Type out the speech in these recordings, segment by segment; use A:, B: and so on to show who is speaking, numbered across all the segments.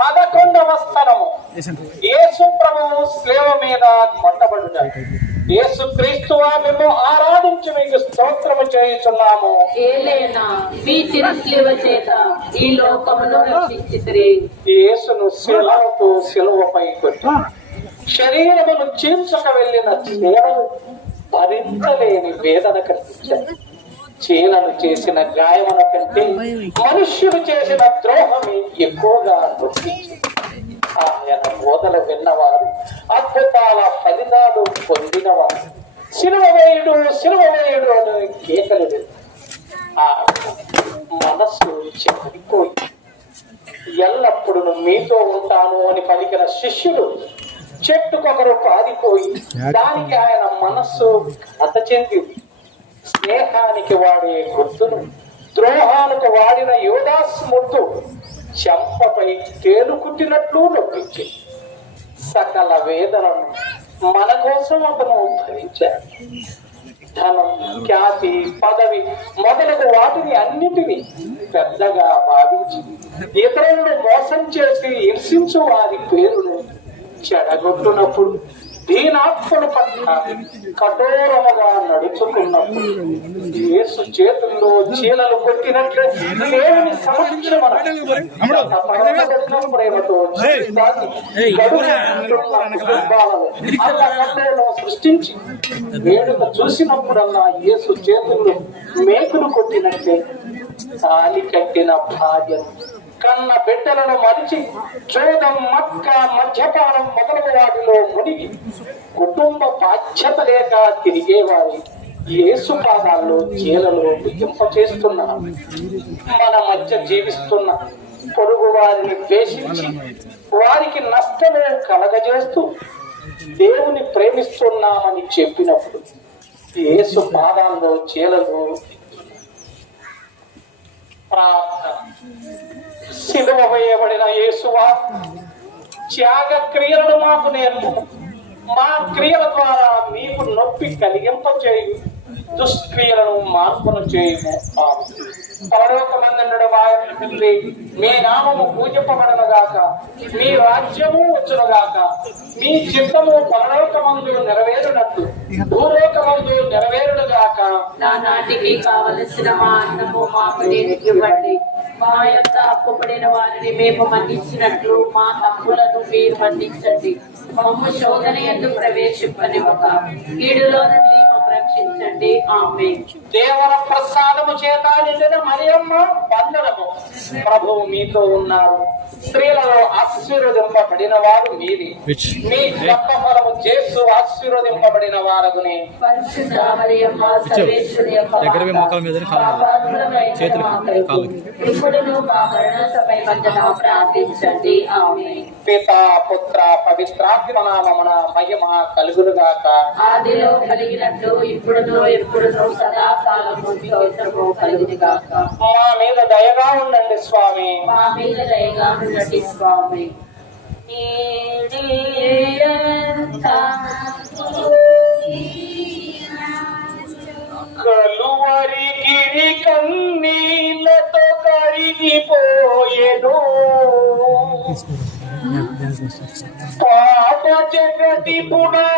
A: పదకొండవ స్థలము. యేసు ప్రభువు స్లేవ మీద కొట్టబడుట. యేసు క్రీస్తు మేము ఆరాధించి మీకు స్తోత్రము చేయుచున్నాము.
B: ఏలేనా మీ చేత ఈ లోకమును రక్షించితిరి.
A: యేసును శిలవతో శిలువపై కొట్టి శరీరమును చీల్చక వెళ్ళిన సేవను భరించలేని వేదన కలిగించారు చీలను చేసిన గాయముల కంటే మనుష్యుడు చేసిన ద్రోహమే ఎక్కువగా నొప్పించింది ఆయన బోధలు విన్నవారు అద్భుతాల ఫలితాలు పొందినవారు. శిలువవేయుడు శిలువవేయుడు అని కేకలు ఆ మనస్సు చెదిరిపోయి ఎల్లప్పుడు మీతో ఉంటాను అని పలికిన శిష్యుడు చెట్టుకొకరు పారిపోయి దానికి ఆయన మనస్సు కథ చెందింది స్నేహానికి వాడే గుర్తును ద్రోహానికి వాడిన యోదాస్ ముద్దు చెంపపై తేలుకుట్టినట్లు నొప్పించింది సకల వేదనను మన కోసం అతను ధనం ఖ్యాతి పదవి మొదలగు వాటిని అన్నిటినీ పెద్దగా భావించి ఇతరులను మోసం చేసి హింసించు వారి పేరును చెడగొట్టునప్పుడు దీనాత్మల పట్ల కఠోరముగా నడుచుకున్నప్పుడు యేసు చేతుల్లో చీలలు కొట్టినట్లే దేవుని ప్రేమతో సృష్టించి వేడుక చూసినప్పుడల్లా యేసు చేతుల్లో మేకులు కొట్టినట్లే తాలి కట్టిన భార్యను కన్న బిడ్డలను మరిచి జోదం మక్క మద్యపానం మొదలగు వాటిలో మునిగి కుటుంబ బాధ్యత లేక తిరిగేవారి యేసు పాదాల్లో చీలలో బిగింప మన మధ్య జీవిస్తున్న పొరుగు వారిని ద్వేషించి వారికి నష్టమే కలగజేస్తూ దేవుని ప్రేమిస్తున్నామని చెప్పినప్పుడు యేసు పాదాల్లో చీలలు ప్రార్థన. సిలువ వేయబడిన యేసువా త్యాగ క్రియలను మాకు నేర్పు. మా క్రియల ద్వారా మీకు నొప్పి కలిగింప చేయు దుష్క్రియలను మార్పును చేయము. పరలోకమందుండడు తండ్రి మీ నామము పూజింపబడను గాక మీ రాజ్యము వచ్చును గాక మీ చిత్తము పరలోకమందు నెరవేరునట్లు భూలోకమందు నెరవేరును గాక
B: నా నాటికి కావలసిన మా అన్నము మాకు ఇవ్వండి మా యొక్క అప్పుపడిన వారిని మేము మన్నించినట్లు మా తప్పులను మీరు మన్నించండి. మమ్ము శోధన ఎందుకు ప్రవేశింపనివ్వక. కీడులో నుండి రక్షించండి.
A: దేవర ప్రసాదము చేత నిండిన మరియమ్మ వందనము. ప్రభువు మీతో ఉన్నారు. స్త్రీలలో ఆశీర్వదింపబడిన వారు మీది. మీ గొప్ప ఫలము చేసు ఆశీర్వదింపబడిన వారగుని.
C: దగ్గరవి చేతులు
A: పిత పుత్ర పవిత్రాత్మ నామమున మహిమ కలుగునుగాక.
B: ఆదిలో కలిగినట్లు ఎప్పుడును కలుగును గాక
A: మా మీద దయగా ఉండండి స్వామి.
B: మా మీద దయగా ఉండండి స్వామి.
A: కలువరి గిరి కన్నీళ్ళతో కరిగిపోయేను. పాప జగతి పునాదులే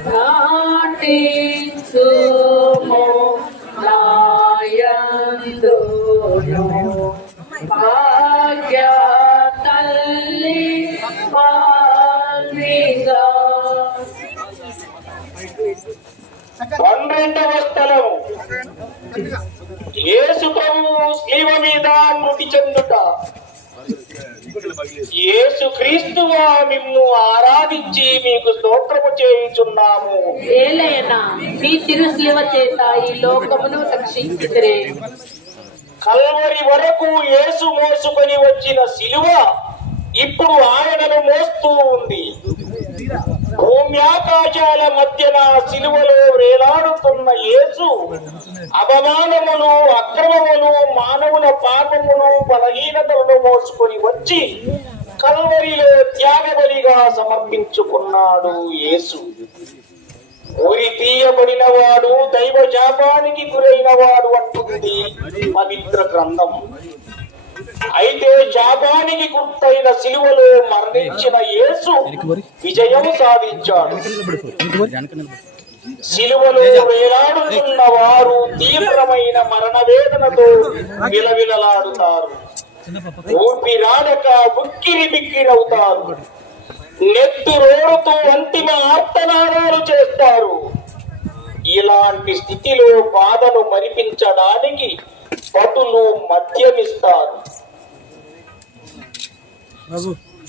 D: పన్నెండవ స్థలం. యేసు ప్రభువు శివ మీద మృతి చెందుట. యేసు క్రీస్తువా మిమ్ము ఆరాధించి మీకు స్తోత్రము చేయుచున్నాము.
B: ఏలైనా మీ తిరుశిలువ చేత ఈ లోకమును రక్షించుతరే
D: కల్వరి వరకు యేసు మోసుకొని వచ్చిన శిలువ ఇప్పుడు ఆయనను మోస్తూ ఉంది. భూమ్యాకాశాల మధ్యన శిలువలో వేలాడుతున్న యేసు అవమానమును అక్రమమును మానవుల పాపమును బలహీనతలను మోసుకొని వచ్చి కల్వరిలో త్యాగబలిగా సమర్పించుకున్నాడు యేసు. ఊరి తీయబడిన వాడు దైవ శాపానికి గురైన వాడు అంటుంది పవిత్ర గ్రంథం. అయితే శాపానికి గుర్తైన సిలువలో మరణించిన యేసు విజయం సాధించాడు. సిలువలో వేలాడుతున్న వారు తీవ్రమైన మరణ వేదనతో విలవిలలాడుతారు. ఊపిరాడక ఉక్కిరి బిక్కిరవుతారు నెత్తు రోడుతూ అంతిమ ఆర్తనాదాలు చేస్తారు. ఇలాంటి స్థితిలో బాధను మరిపించడానికి పటులు మద్యమిస్తారు.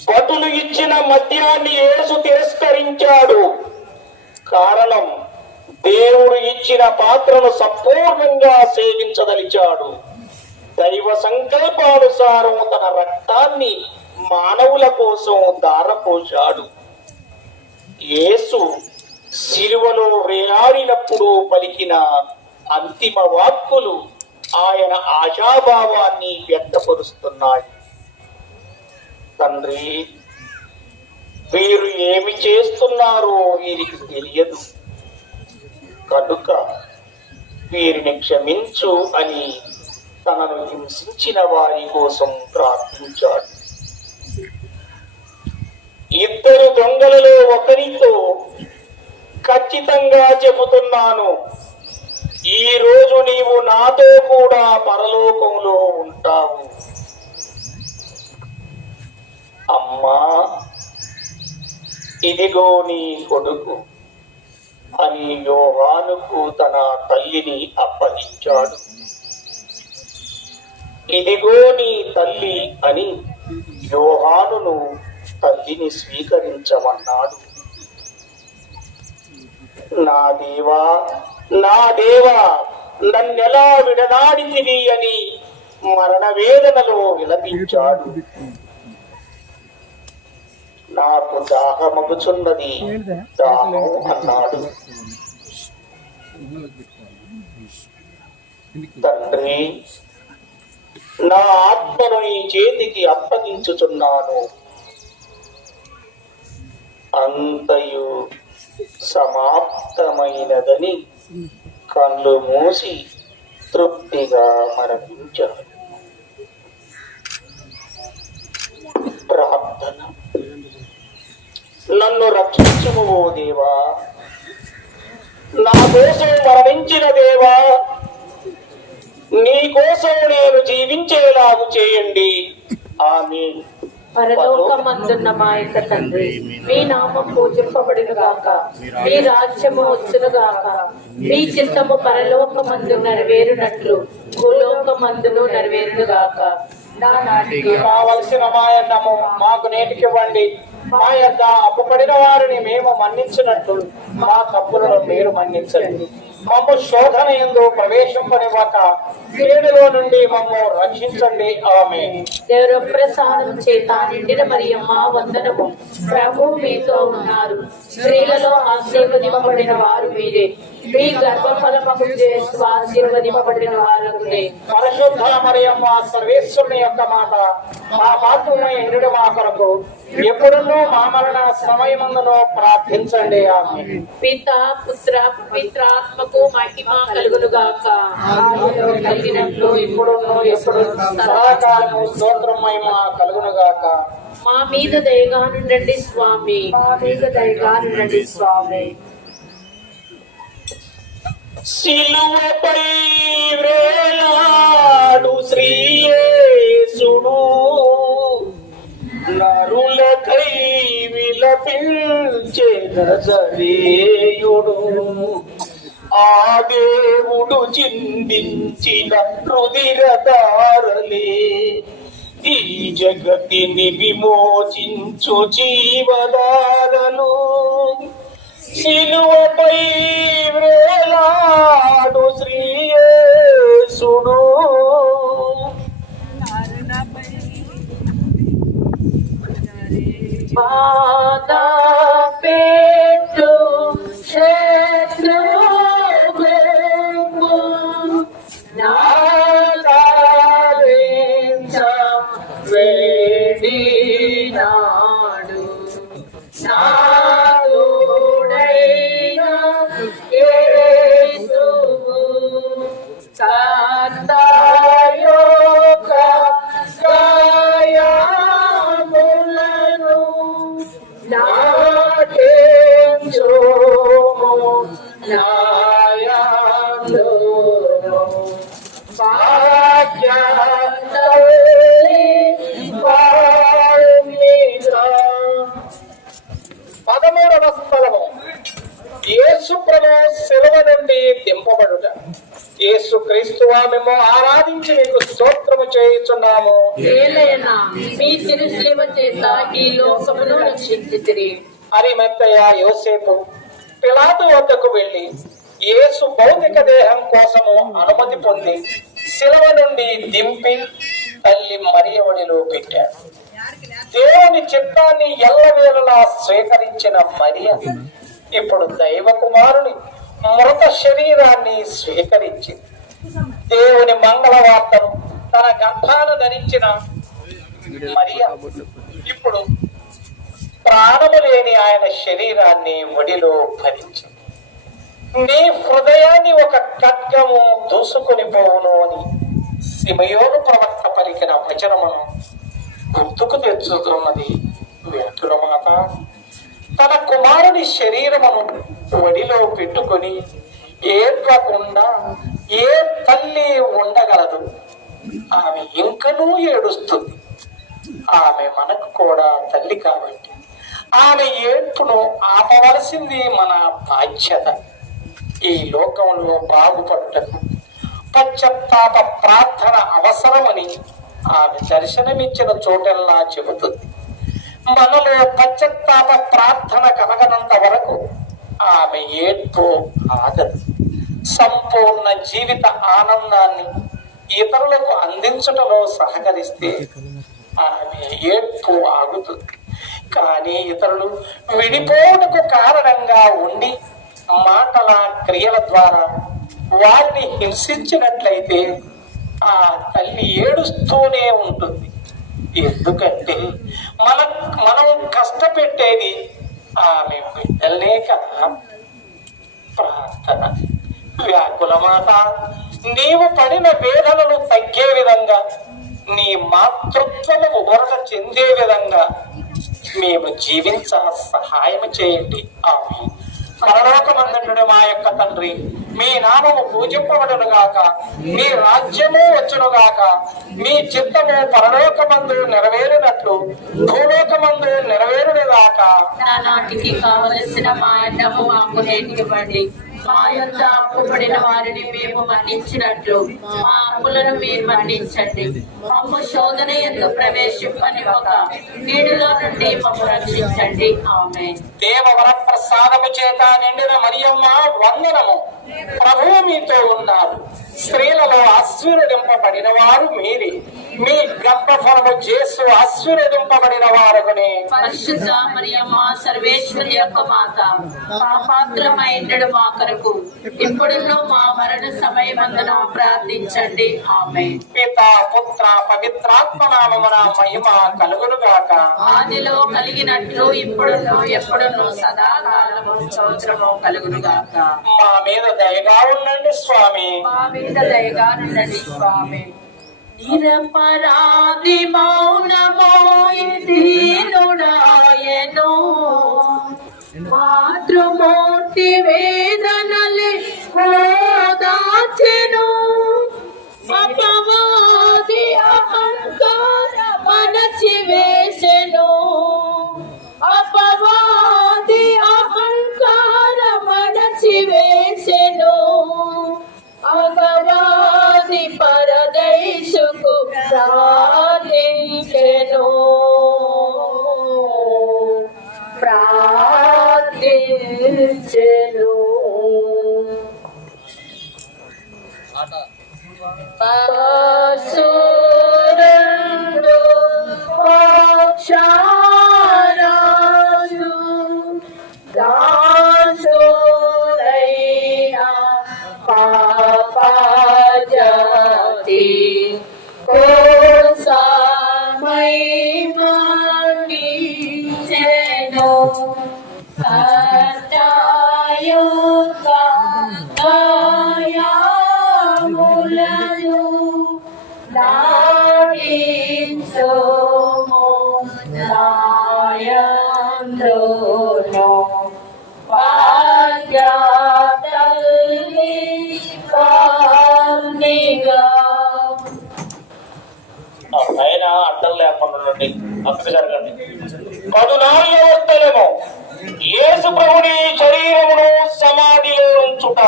D: భటులు ఇచ్చిన మద్యాన్ని ఏసు తిరస్కరించాడు. కారణం దేవుడు ఇచ్చిన పాత్రను సంపూర్ణంగా సేవించదలిచాడు. దైవ సంకల్పానుసారం తన రక్తాన్ని మానవుల కోసం దారపోశాడు యేసు శిలువలో వేలాడినప్పుడు పలికిన అంతిమ వాక్కులు ఆయన ఆశాభావాన్ని వ్యక్తపరుస్తున్నాయి. తండ్రి. వీరు ఏమి చేస్తున్నారో వీరికి తెలియదు. కనుక వీరిని క్షమించు అని తనను హింసించిన వారి కోసం ప్రార్థించాడు. ఇద్దరు దొంగలలో ఒకరితో ఖచ్చితంగా చెబుతున్నాను ఈ రోజు నీవు నాతో కూడా పరలోకంలో ఉంటావు. అమ్మా ఇదిగో నీ కొడుకు. అని యోహానుకు తన తల్లిని అప్పగించాడు. ఇదిగో నీ తల్లి అని యోహానును తల్లిని స్వీకరించమన్నాడు. నా దేవా నా దేవా నన్నెలా విడనాడితివి అని మరణ వేదనలో విలపించాడు. నాకు దాహమగుచున్నది దాహం అన్నాడు. తండ్రి నా ఆత్మను నీ చేతికి అప్పగించుచున్నాను. అంతయు సమాప్తమైనదని కళ్ళు మూసి తృప్తిగా మరణించాడు ప్రార్థన నన్ను రక్షించుము ఓ దేవా. నా కోసం మరణించిన దేవా. నీ కోసం నేను జీవించేలాగు చేయండి. ఆమె
B: పరలోకమందున్న మా యొక్క తండ్రి మీ నామం పూజింపబడిన గాక. మీ రాజ్యము వచ్చును గాక. మీ చిత్తము పరలోకమందు నెరవేరునట్లు భూలోకమందును నెరవేరును గాక. నా నాటికి
D: కావలసిన మా అన్నము మాకు నేటికివ్వండి మా యొక్క అప్పుపడిన వారిని మేము మన్నించినట్లు మా తప్పులను మీరు మన్నించండి. మమ్ము శోధన ఎందు ప్రవేశింపనివ్వక కీడులో నుండి మమ్ము రక్షించండి. ఆమె
B: దేవర ప్రసాదం చేత నిండిన మరియమ్మ వందనము. ప్రభు మీతో ఉన్నారు. స్త్రీలలో ఆశీర్వదింపబడిన వారు మీరే. మీ గర్భఫలమగు చేస్తూ ఆశీర్వదింపబడిన వారగునే
A: పరిశుద్ధ మరియమ్మ సర్వేశ్వరుని యొక్క మాట. మా పాత్రమై ఎరుడు మా కొరకు. ఎప్పుడున్నూ మా మరణ సమయమందును ప్రార్థించండి.
B: పిత పుత్ర పవిత్రాత్మకు మహిమ కలుగును గాక కలిగినట్లు
A: ఇప్పుడున్నూ ఎప్పుడు సదాకాలము స్తోత్రం మహిమ కలుగును గాక
B: మా మీద దయగా నుండండి స్వామి. మా మీద దయగా నుండండి స్వామి.
A: సిలువపై వేలాడు శ్రీయేసుడు. నరులకై విలపించే నజరేయుడు ఆ దేవుడు చిందించిన రుదిరదారలే ఈ జగతిని విమోచించు జీవదారలు సిలువపై వేలాడు శ్రీయేసుడు.
B: బాధ పెట్టు మీ చేత ఈ లోకమును రక్షించితిరి.
A: అరిమత్తయ్య యోసేపు పిలాతు వద్దకు వెళ్ళి యేసు భౌతిక దేహం కోసము అనుమతి పొంది శిలవ నుండి దింపి తల్లి మరియవడిలో పెట్టాడు. దేవుని చిత్తాన్ని ఎల్లవేళలా స్వీకరించిన మరియ ఇప్పుడు దైవ కుమారుని మృత శరీరాన్ని స్వీకరించింది. దేవుని మంగళ వార్తను తన గర్భాన ధరించిన మరియ ఇప్పుడు ప్రాణము లేని ఆయన శరీరాన్ని ఒడిలో భరించింది నీ హృదయాన్ని ఒక ఖడ్గము దూసుకుని పోవును అని సిమయోను ప్రవక్త పలికిన వచనమును గుర్తుకు తెచ్చుతున్నది వేతుల మాత. తన కుమారుని శరీరమును ఒడిలో పెట్టుకొని ఏడ్వకుండా ఏ తల్లి ఉండగలదు ఆమె ఇంకనూ ఏడుస్తుంది. ఆమె మనకు కూడా తల్లి కాబట్టి. ఆమె ఏడ్పును ఆపవలసింది మన బాధ్యత. ఈ లోకంలో బాగుపడుటకు పశ్చత్తాప ప్రార్థన అవసరమని ఆమె దర్శనమిచ్చిన చోటల్లా చెబుతుంది. మనలో పశ్చత్తాప ప్రార్థన కలగనంత వరకు ఆమె ఏడ్పు ఆగదు. సంపూర్ణ జీవిత ఆనందాన్ని ఇతరులకు అందించటంలో సహకరిస్తే ఏడ్పు ఆగుతుంది. కానీ ఇతరులు విడిపోటకు కారణంగా ఉండి మాటల క్రియల ద్వారా వారిని హింసించినట్లయితే ఆ తల్లి ఏడుస్తూనే ఉంటుంది. ఎందుకంటే మన మనం కష్టపెట్టేది ఆమె బిడ్డలనే కదా. ప్రార్థన వ్యాకుల మాత నీవు పడిన వేదనలు తగ్గే విధంగా నీ మాతృత్వము ఉబరణ చెందే విధంగా మేము జీవించ సహాయం చేయండి. ఆమె పరలోకమందుడు మా యొక్క తండ్రి. మీ నామము పూజింపబడును గాక మీ రాజ్యము వచ్చును గాక మీ చిత్తము పరలోకమందు నెరవేరినట్లు భూలోకమందు నెరవేరును గాక
B: నాటికి కావలసిన మా అన్నము మాకు నేటివ్వండి మా యొక్క అప్పుబడిన వారిని మేము మన్నించినట్లు. మా అప్పులను మీరు మన్నించండి. మమ్ము శోధన ఎందు ప్రవేశింపని ఒక నీటిలో నుండి మమ్ము రక్షించండి. ఆమె
A: దేవవర ప్రసాదము చేత నిండిన మరియమ్మ వందనము. ప్రభువు మీతో ఉన్నారు. స్త్రీలలో ఆశీర్వదింపబడిన వారు మీరే.
D: మీ గర్భఫలము చేసు ఆశీర్వదింపబడిన
B: పరిశుద్ధ మరియమ్మ సర్వేశ్వరి యొక్క మాత పాపాత్రమైనడు మా కొరకు. ఇప్పుడును మా మరణ సమయమందున ప్రార్థించండి. ఆమె
D: పిత పుత్ర పవిత్రాత్మ నామమున మహిమ కలుగునుగాక.
B: ఆదిలో కలిగినట్లు ఇప్పుడును ఎప్పుడును సదాకాలము స్తోత్రము కలుగునుగాక.
D: మా మీద దయగా ఉండండి స్వామి.
B: మా మీద దయగా నుండండి స్వామి. నిరపరాధి మౌనమోయి దీనుడాయను. మాతృమూర్తి వేదనలే. మరణించెను. సత్యయుగ దయాములను నాటించుము నాయందును. భాగ్యతల్లి కన్నిగా
D: ఆ పైన అడ్డం లేకుండా ఉండండి అక్కడ జరగండి పదునాలుగు వస్తలేము యేసు ప్రభుని శరీరమును సమాధిలో ఉంచుట.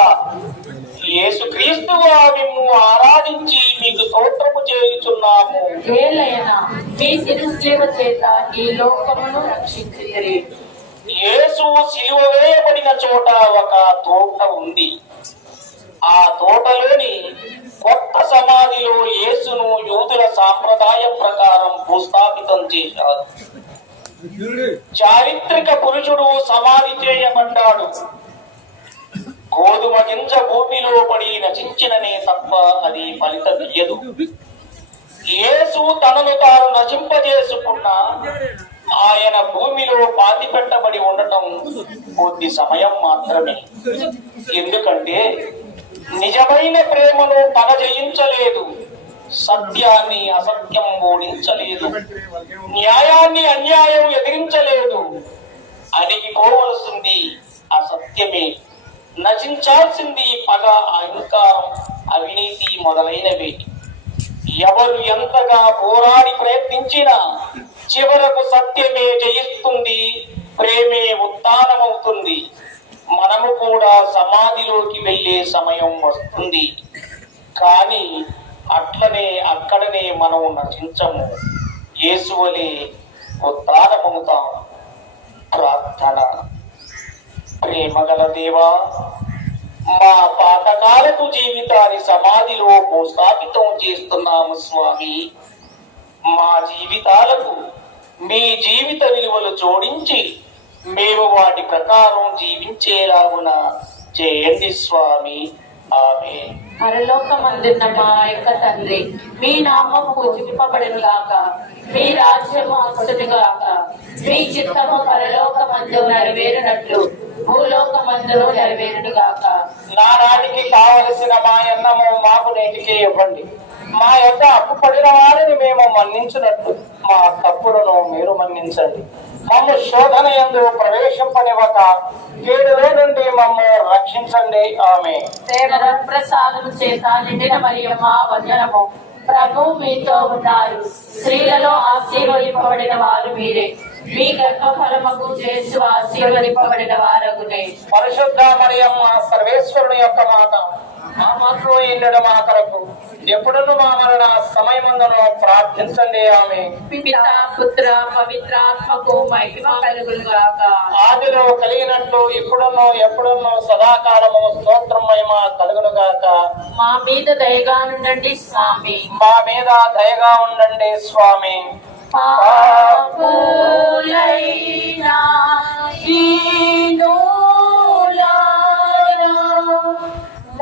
D: యేసు క్రీస్తు మిమ్ము ఆరాధించి మీకు స్తోత్రము చేయుచున్నాము.
B: మీ తిరుసేవ చేత ఈ లోకమును రక్షించిరి
D: యేసు సిలువ వేయబడిన చోట ఒక తోట ఉంది. ఆ తోటలోని కొత్త సమాధిలో యేసును యూదుల సాంప్రదాయం ప్రకారం భూస్థాపితం చేశారు. చారిత్రక పురుషుడు సమాధి చేయబడ్డాడు. గోధుమ గింజ భూమిలో పడి నశించిననే తప్ప అది ఫలితమియ్యదు యేసు తనను తాను నశింపజేసుకున్న ఆయన భూమిలో పాతి పెట్టబడి ఉండటం కొద్ది సమయం మాత్రమే. ఎందుకంటే నిజమైన ప్రేమను పగజయించలేదు. సత్యాన్ని అసత్యం ఓడించలేదు న్యాయాన్ని అన్యాయం ఎదిరించలేదు. అడిగిపోవలసింది అసత్యమే. నశించాల్సింది పగ అహంకారం అవినీతి మొదలైనవి. ఎవరు ఎంతగా పోరాడి ప్రయత్నించినా చివరకు సత్యమే జయిస్తుంది ప్రేమే ఉత్థానమవుతుంది. మనము కూడా సమాధిలోకి వెళ్ళే సమయం వస్తుంది. కానీ అట్లనే అక్కడనే మనం నశించము. యేసువలే ఉత్థానమవుతాం ప్రార్థన. ప్రేమగల దేవా మా పాతకాలపు జీవితాన్ని సమాధిలో భూస్థాపితం చేస్తున్నాము స్వామి. మా జీవితాలకు మీ జీవిత విలువలు జోడించి మేము వాటి ప్రకారం జీవించేలాగున చేయండి స్వామి. ఆమె
B: పరలోకమందున్న మా యొక్క తండ్రి. మీ నామం పూజింపబడును గాక మీ రాజ్యము అసలు గాక మీ చిత్తము పరలోకమందు భూలోక భూలోకమందును నెరవేరును గాక
D: నానాటికి కావలసిన మా అన్నము మాకు నేటికి ఇవ్వండి. మా యొక్క అప్పు పడిన వారిని మేము మన్నించినట్లు. మా తప్పులను మీరు మన్నించండి. మమ్ము శోధన ఎందు ప్రవేశింపనివ్వక కీడులో నుండి మమ్ము రక్షించండి. ఆమె
B: చేత నిండిన మరియమ్మ వందనము. ప్రభు మీతో ఉన్నారు. స్త్రీలలో ఆశీర్వదింపబడిన వారు మీరే. మీ గర్భఫలముకు చేసు ఆశీర్వదింపబడిన వారగునే.
D: పరిశుద్ధ మరియమ్మ సర్వేశ్వరుని యొక్క మాట.
B: మా
A: మాకు ఇండడు మా కొరకు. ఎప్పుడును మా మరణ సమయమందును ప్రార్థించండి. ఆమె
B: పిత పుత్ర పవిత్రాత్మకు మహిమ కలుగును గాక
A: ఆదిలో కలిగినట్లు ఇప్పుడును ఎప్పుడును సదాకాలము స్తోత్రం మహిమ కలుగును గాక
B: మా మీద దయగా ఉండండి స్వామి.
A: మా మీద దయగా ఉండండి స్వామి.
B: పాపులైనా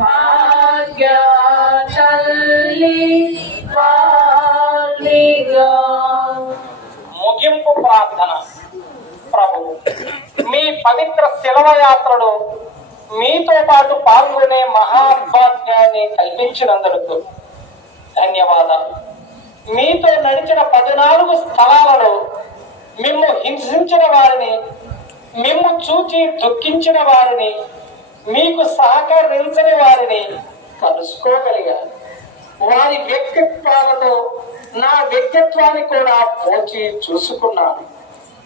B: భాగ్య తల్లి
A: ముగింపు ప్రార్థన. ప్రభు మీ పవిత్ర శిలవ యాత్రలో మీతో పాటు పాల్గొనే మహాభాగ్యాన్ని కల్పించినందుకు ధన్యవాదాలు. మీతో నడిచిన పద్నాలుగు స్థలాలలో మిమ్ము హింసించిన వారిని మిమ్ము చూచి దుఃఖించిన వారిని మీకు సహకరించని వారిని కలుసుకోగలిగాను. వారి వ్యక్తిత్వాలతో నా వ్యక్తిత్వాన్ని కూడా పోచి చూసుకున్నాను.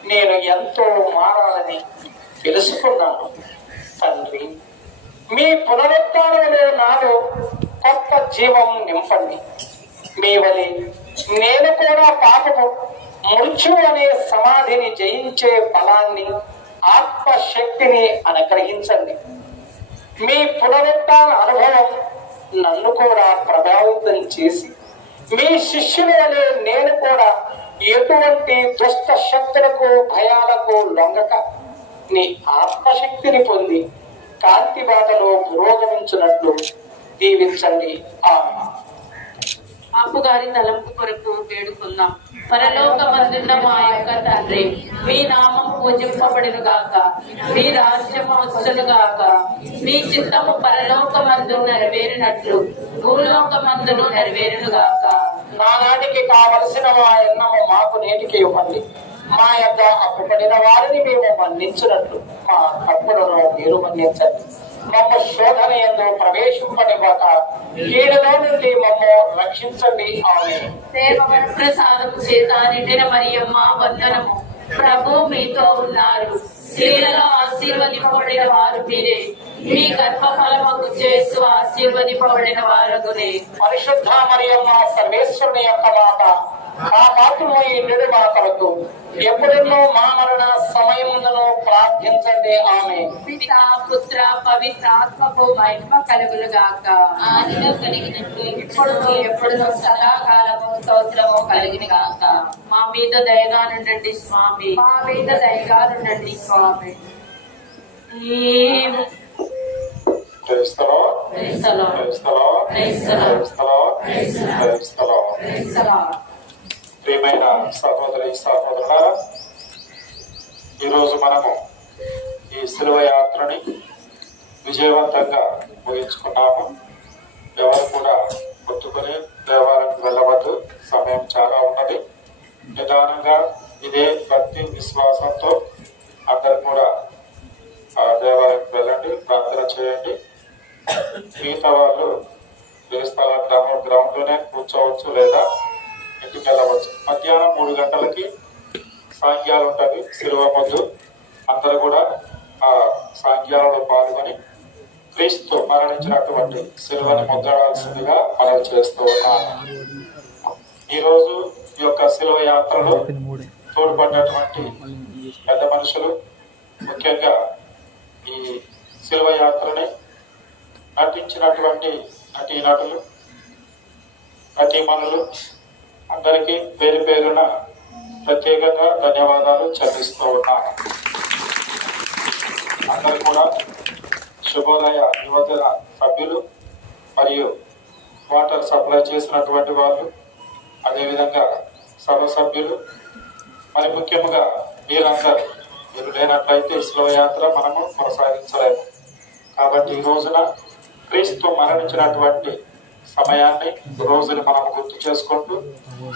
A: నేను ఎంతో మారాలని తెలుసుకున్నాను. తండ్రి మీ పునరుత్నంలో నాలో కొత్త జీవం నింపండి. మీ వలి నేను కూడా పాపము మృత్యు అనే సమాధిని జయించే బలాన్ని ఆత్మశక్తిని అనుగ్రహించండి. మీ పునరుత్న అనుభవం నన్ను కూడా ప్రభావితం చేసి మీ శిష్యుల వలె నేను కూడా ఎటువంటి దుష్ట శక్తులకు భయాలకు లొంగక నీ ఆత్మశక్తిని పొంది కాంతి బాటలో పురోగమించినట్లు దీవించండి. ఆమె
B: అప్పుగారి తలంపు కొరకు వేడుకుందాం. పరలోక మందున్న మా యొక్క తండ్రి మీ నామం పూజింపబడిన గాక. మీ రాజ్యము వచ్చును గాక. మీ చిత్తము పరలోక మందు నెరవేరినట్లు భూలోక మందును నెరవేరును గాక.
A: నానాటికి కావలసిన మా ఎన్నము మాకు నేటికి ఇవ్వండి. మా యొక్క అప్పుపడిన వారిని మేము మన్నించినట్లు మా తప్పులను మీరు మన్నించండి. మమ్మ శోధన ఎందు ప్రవేశింపనివ్వక కీడులో నుండి మమ్మ రక్షించండి. ఆమె
B: ప్రసాదం చేత నిండిన మరియమ్మ వందనము. ప్రభు మీతో ఉన్నారు. స్త్రీలలో ఆశీర్వదింపబడిన వారు మీరే. మీ గర్భఫలముకు చేస్తూ ఆశీర్వదింపబడిన వారగునే.
A: పరిశుద్ధ మరియమ్మ సర్వేశ్వరుని యొక్క మాట ఆ పాత్రలో ఈ నిడు మాటలకు ఎప్పుడెన్నో మా మరణ సమయముందును ప్రార్థించండి ఆమె.
B: పిత పుత్ర పవిత్ర ఆత్మకు మహిమ కలుగులు గాక ఆదిలో కలిగినట్లు ఇప్పుడు ఎప్పుడు సదాకాలము స్తోత్రము కలిగిన గాక మా మీద దయగా నుండండి స్వామి. మా మీద దయగా నుండండి స్వామి.
E: క్రైస్తలో
B: క్రీస్తులో,
E: క్రైస్తలో
B: క్రీస్తులో,
E: క్రైస్తలో
B: క్రీస్తులో.
E: క్రైస్తలో ప్రియమైన సహోదరి సహోదరులారా ఈరోజు మనము ఈ శిలువ యాత్రని విజయవంతంగా ముగించుకున్నాము. ఎవరు కూడా కొట్టుకొని దేవాలయానికి వెళ్ళవద్దు. సమయం చాలా ఉన్నది. నిదానంగా ఇదే భక్తి విశ్వాసంతో అందరు కూడా ఆ దేవాలయానికి వెళ్ళండి ప్రార్థన చేయండి. మిగతా వాళ్ళు ఏ స్థల గ్రౌండ్ కూర్చోవచ్చు లేదా ఇంటికి వెళ్ళవచ్చు మధ్యాహ్నం మూడు గంటలకి సాంగ్యాలు ఉంటుంది శిలువ మొద్దు అందరూ కూడా ఆ సాంగ్యాలలో పాల్గొని క్రీస్తు మరణించినటువంటి శిలువని ముద్రవలసిందిగా మనం చేస్తూ ఉన్నాను. ఈరోజు ఈ యొక్క శిలువ యాత్రలో తోడ్పడినటువంటి పెద్ద మనుషులు ముఖ్యంగా ఈ శిలువ యాత్రని నటించినటువంటి నటీనటులు నటీమణులు అందరికీ పేరు పేరున ప్రత్యేకంగా ధన్యవాదాలు చెల్లిస్తూ ఉన్నాను. అందరు కూడా శుభోదయ యువజన సభ్యులు మరియు వాటర్ సప్లై చేసినటువంటి వాళ్ళు అదేవిధంగా సభ సభ్యులు మరి ముఖ్యంగా మీరందరూ. మీరు లేనట్లయితే స్లో యాత్ర మనము కొనసాగించలేము. కాబట్టి ఈ రోజున క్రీస్తు మరణించినటువంటి సమయాన్ని రోజుని మనం గుర్తు చేసుకుంటూ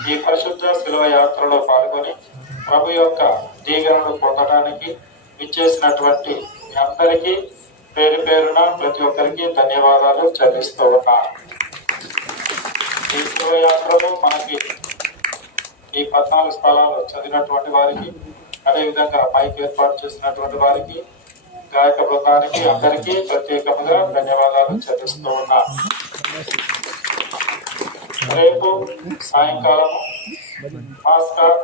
E: ఈ పరిశుద్ధ శిలువ యాత్రలో పాల్గొని ప్రభు యొక్క దీగలను పొందడానికి విచ్చేసినటువంటి అందరికీ పేరు పేరున ప్రతి ఒక్కరికి ధన్యవాదాలు చెల్లిస్తూ ఉన్నాను ఈ శిలువ యాత్రలో మనకి ఈ పద్నాలుగు స్థలాలు చదివినటువంటి వారికి అదేవిధంగా పైకి ఏర్పాటు చేసినటువంటి వారికి గాయక బృందానికి అందరికీ ప్రత్యేకంగా ధన్యవాదాలు చెల్లిస్తూ ఉన్నాను రేపు సాయంకాలం భాస్కర్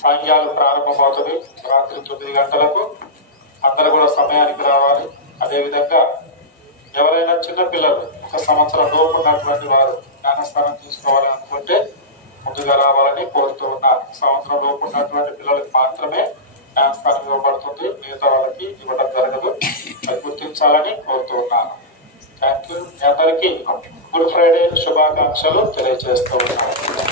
E: సాయంకాలం ప్రారంభమవుతుంది. రాత్రి తొమ్మిది గంటలకు అందరూ కూడా సమయానికి రావాలి. అదేవిధంగా ఎవరైనా చిన్న పిల్లలు ఒక సంవత్సరం లోపు ఉన్నటువంటి వారు జ్ఞానస్థానం తీసుకోవాలి అనుకుంటే ముందుగా రావాలని కోరుతూ ఉన్నారు సంవత్సరం లోపు ఉన్నటువంటి పిల్లలకు మాత్రమే జ్ఞానస్థానం ఇవ్వబడుతుంది. మిగతా వాళ్ళకి ఇవ్వడం జరగదు. అది గుర్తించాలని కోరుతూ ఉన్నాను థ్యాంక్ యూ మీ అందరికీ గుడ్ ఫ్రైడే శుభాకాంక్షలు తెలియజేస్తూ ఉన్నాను.